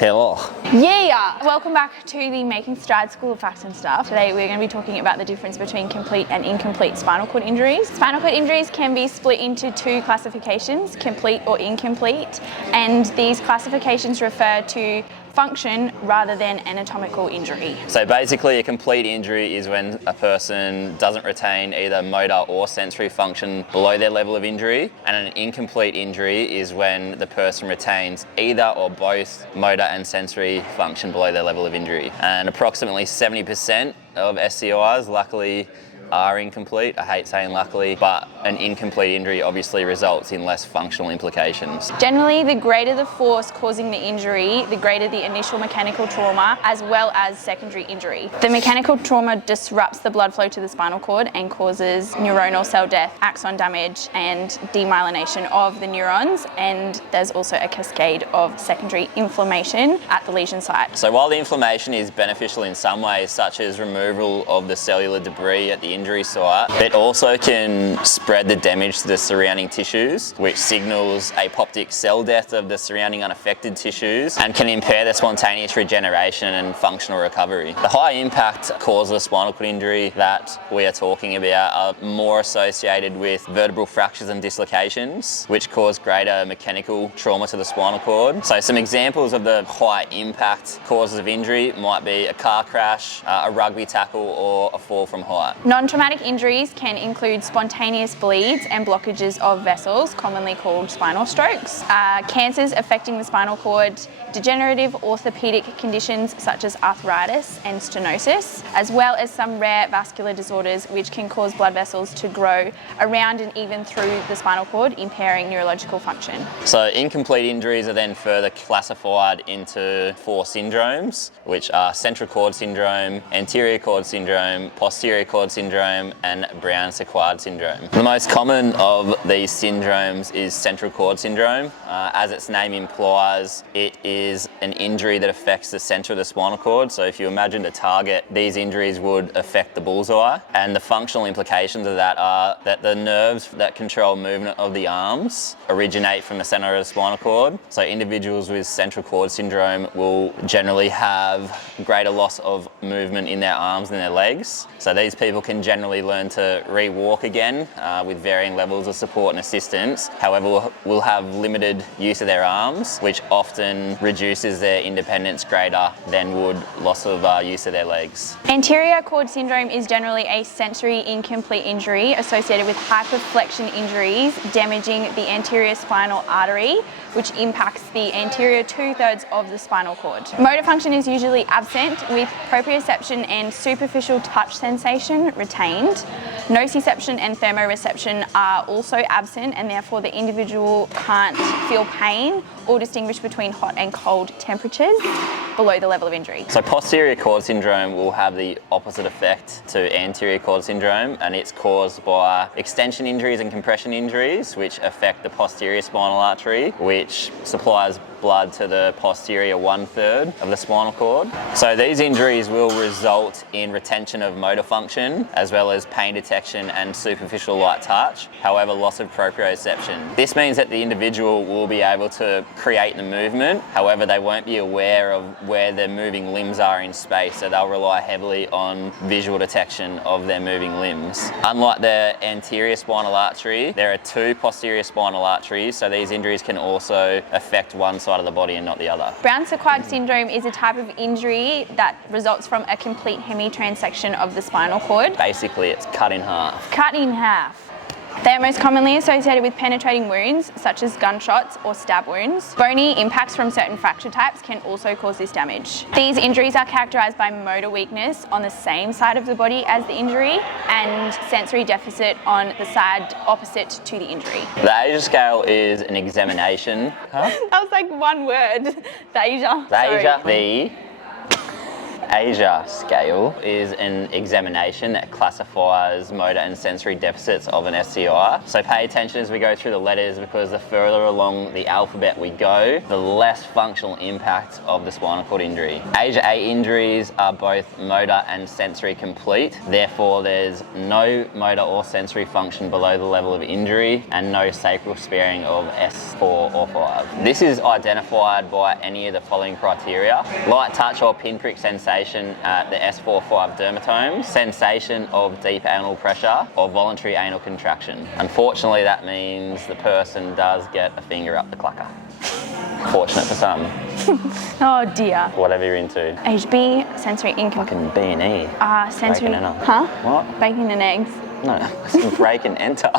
Hello. Yeah! Welcome back to the Making Strides School of Facts and Stuff. Today we're going to be talking about the difference between complete and incomplete spinal cord injuries. Spinal cord injuries can be split into two classifications, complete or incomplete, and these classifications refer to function rather than anatomical injury. So basically a complete injury is when a person doesn't retain either motor or sensory function below their level of injury, and an incomplete injury is when the person retains either or both motor and sensory function below their level of injury. And approximately 70% of SCIs luckily are incomplete. I hate saying luckily, but an incomplete injury obviously results in less functional implications. Generally, the greater the force causing the injury, the greater the initial mechanical trauma, as well as secondary injury. The mechanical trauma disrupts the blood flow to the spinal cord and causes neuronal cell death, axon damage, and demyelination of the neurons, and there's also a cascade of secondary inflammation at the lesion site. So while the inflammation is beneficial in some ways, such as removal of the cellular debris at the injury site, it also can spread the damage to the surrounding tissues, which signals apoptic cell death of the surrounding unaffected tissues and can impair the spontaneous regeneration and functional recovery. The high impact causes of spinal cord injury that we are talking about are more associated with vertebral fractures and dislocations, which cause greater mechanical trauma to the spinal cord. So some examples of the high impact causes of injury might be a car crash, a rugby tackle, or a fall from height. Non-traumatic injuries can include spontaneous bleeds and blockages of vessels, commonly called spinal strokes, cancers affecting the spinal cord, degenerative orthopedic conditions such as arthritis and stenosis, as well as some rare vascular disorders which can cause blood vessels to grow around and even through the spinal cord, impairing neurological function. So incomplete injuries are then further classified into 4 syndromes, which are central cord syndrome, anterior cord syndrome, posterior cord syndrome, and Brown-Séquard syndrome. The most common of these syndromes is central cord syndrome. As its name implies, it is an injury that affects the center of the spinal cord. So if you imagined a target, these injuries would affect the bullseye. And the functional implications of that are that the nerves that control movement of the arms originate from the center of the spinal cord. So individuals with central cord syndrome will generally have greater loss of movement in their arms and their legs. So these people can generally learn to re-walk again with varying levels of support and assistance. However, will have limited use of their arms, which often reduces their independence greater than would loss of use of their legs. Anterior cord syndrome is generally a sensory incomplete injury associated with hyperflexion injuries damaging the anterior spinal artery, which impacts the anterior 2/3 of the spinal cord. Motor function is usually absent, with proprioception and superficial touch sensation retained. Nociception and thermoreception are also absent, and therefore the individual can't feel pain or distinguish between hot and cold temperatures below the level of injury. So posterior cord syndrome will have the opposite effect to anterior cord syndrome, and it's caused by extension injuries and compression injuries, which affect the posterior spinal artery, which supplies blood to the posterior 1/3 of the spinal cord. So these injuries will result in retention of motor function, as well as pain detection and superficial light touch, however loss of proprioception. This means that the individual will be able to create the movement, however they won't be aware of where their moving limbs are in space, so they'll rely heavily on visual detection of their moving limbs. Unlike the anterior spinal artery, there are 2 posterior spinal arteries, so these injuries can also affect one side of the body and not the other. Brown-Séquard syndrome is a type of injury that results from a complete hemitransection of the spinal cord. Basically, it's cut in half. Cut in half. They are most commonly associated with penetrating wounds, such as gunshots or stab wounds. Bony impacts from certain fracture types can also cause this damage. These injuries are characterized by motor weakness on the same side of the body as the injury and sensory deficit on the side opposite to the injury. The ASIA scale is an examination. That was like one word. The ASIA. The ASIA, the ASIA scale is an examination that classifies motor and sensory deficits of an SCI. So pay attention as we go through the letters, because the further along the alphabet we go, the less functional impact of the spinal cord injury. ASIA A injuries are both motor and sensory complete. Therefore, there's no motor or sensory function below the level of injury and no sacral sparing of S4 or 5. This is identified by any of the following criteria: light touch or pinprick sensation at the S4-5 dermatomes, sensation of deep anal pressure, or voluntary anal contraction. Unfortunately, that means the person does get a finger up the clucker. Fortunate for some. Oh dear. Whatever you're into. Age B, sensory incomplete. Fucking B&E. Sensory. Bacon and egg. Huh? What? Bacon and eggs. No, break and enter.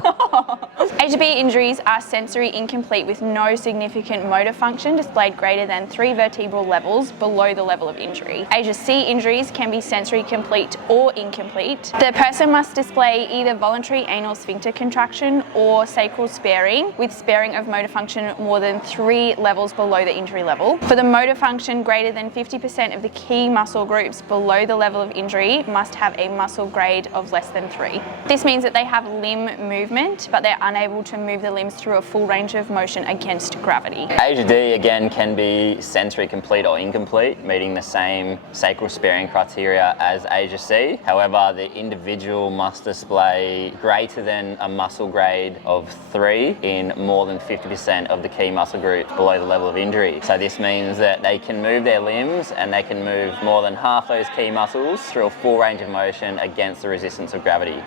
Age B injuries are sensory incomplete with no significant motor function displayed greater than 3 vertebral levels below the level of injury. Age C injuries can be sensory complete or incomplete. The person must display either voluntary anal sphincter contraction or sacral sparing, with sparing of motor function more than 3 levels below the injury level. For the motor function, greater than 50% of the key muscle groups below the level of injury must have a muscle grade of less than 3. This means that they have limb movement, but they're unable to move the limbs through a full range of motion against gravity. ASIA D again can be sensory complete or incomplete, meeting the same sacral sparing criteria as ASIA C. However, the individual must display greater than a muscle grade of 3 in more than 50% of the key muscle groups below the level of injury. So this means that they can move their limbs and they can move more than half those key muscles through a full range of motion against the resistance of gravity.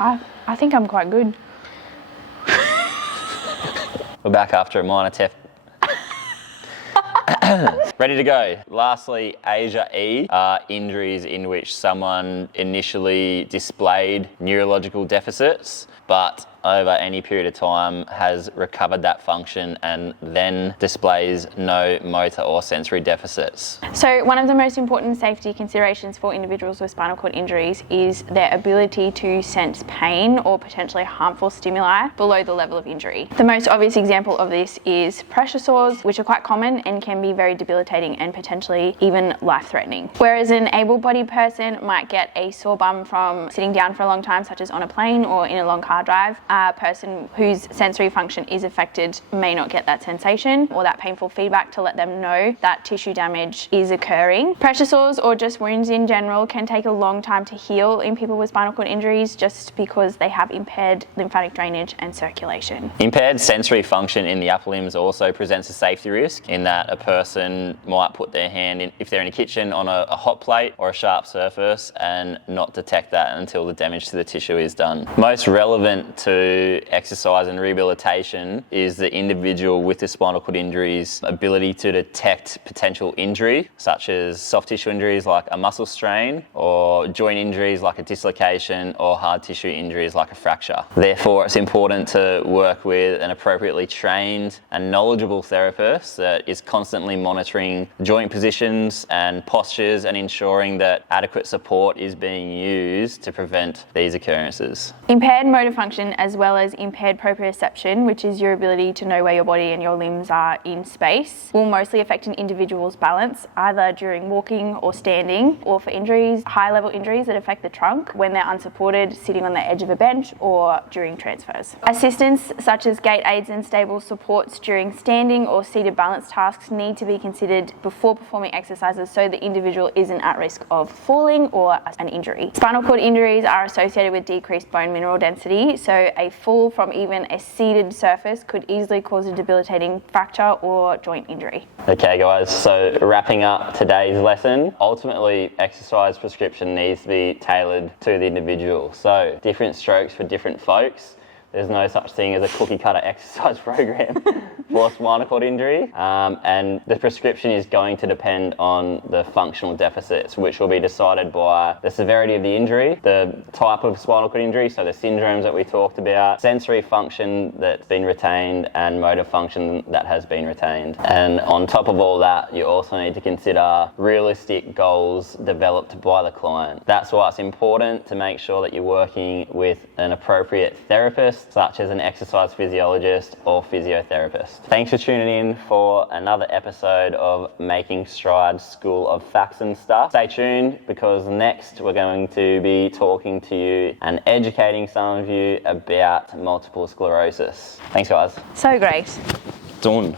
I think I'm quite good. We're back after a minor theft. Ready to go. Lastly, ASIA E are injuries in which someone initially displayed neurological deficits, but over any period of time has recovered that function and then displays no motor or sensory deficits. So one of the most important safety considerations for individuals with spinal cord injuries is their ability to sense pain or potentially harmful stimuli below the level of injury. The most obvious example of this is pressure sores, which are quite common and can be very debilitating and potentially even life-threatening. Whereas an able-bodied person might get a sore bum from sitting down for a long time, such as on a plane or in a long car drive, a person whose sensory function is affected may not get that sensation or that painful feedback to let them know that tissue damage is occurring. Pressure sores or just wounds in general can take a long time to heal in people with spinal cord injuries just because they have impaired lymphatic drainage and circulation. Impaired sensory function in the upper limbs also presents a safety risk in that a person might put their hand in, if they're in a kitchen, on a hot plate or a sharp surface and not detect that until the damage to the tissue is done. Most relevant to exercise and rehabilitation is the individual with the spinal cord injury's ability to detect potential injury, such as soft tissue injuries like a muscle strain, or joint injuries like a dislocation, or hard tissue injuries like a fracture. Therefore, it's important to work with an appropriately trained and knowledgeable therapist that is constantly monitoring joint positions and postures and ensuring that adequate support is being used to prevent these occurrences. Impaired motor function as well as impaired proprioception, which is your ability to know where your body and your limbs are in space, will mostly affect an individual's balance, either during walking or standing, or for injuries, high-level injuries that affect the trunk when they're unsupported, sitting on the edge of a bench, or during transfers. Assistance such as gait aids and stable supports during standing or seated balance tasks need to be considered before performing exercises so the individual isn't at risk of falling or an injury. Spinal cord injuries are associated with decreased bone mineral density, so a fall from even a seated surface could easily cause a debilitating fracture or joint injury. Okay guys, so wrapping up today's lesson, ultimately exercise prescription needs to be tailored to the individual. So different strokes for different folks. There's no such thing as a cookie cutter exercise program for spinal cord injury, and the prescription is going to depend on the functional deficits, which will be decided by the severity of the injury, the type of spinal cord injury, so the syndromes that we talked about, sensory function that's been retained, and motor function that has been retained. And on top of all that, you also need to consider realistic goals developed by the client. That's why it's important to make sure that you're working with an appropriate therapist specialist, such as an exercise physiologist or physiotherapist. Thanks for tuning in for another episode of Making Strides School of Facts and Stuff. Stay tuned, because next we're going to be talking to you and educating some of you about multiple sclerosis. Thanks, guys. So great. Done.